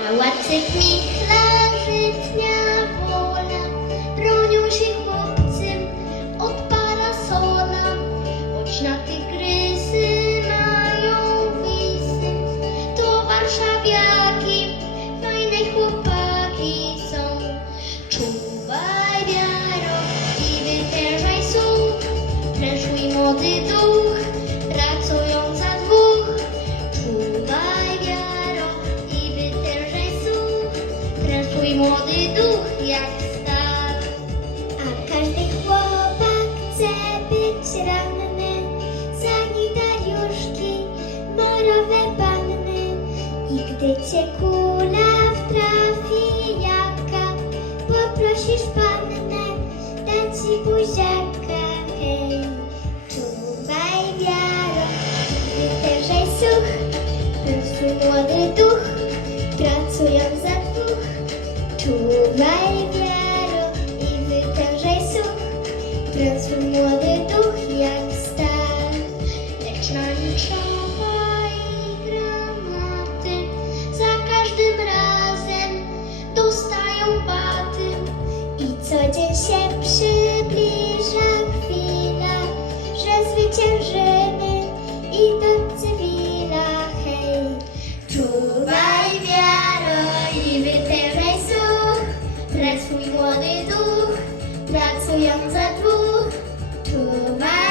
Sypnij żytnia wola, bronią się chłopcy od parasola, choć na tygrysy mają wisy, to warszawiaki, fajne chłopaki są. Czuwaj wiaro i wytężaj słuch, prężuj młody duch, młody duch jak stal. A każdy chłopak chce być ranny, sanitariuszki, morowe panny. I gdy cię kula wtrafi jaka, poprosisz pannę, da ci buziaka, hej. Czuwaj wiaro, wytężaj such, pracuj młody duch, pracując za. Czuwaj wiaro i wytężaj such, pracuj młody duch jak stal. Lecz na i granaty za każdym razem dostają baty. I co dzień się przybliża chwila, że zwyciężymy i do cywila hej. Czuwaj stojąca dwóch, tu ma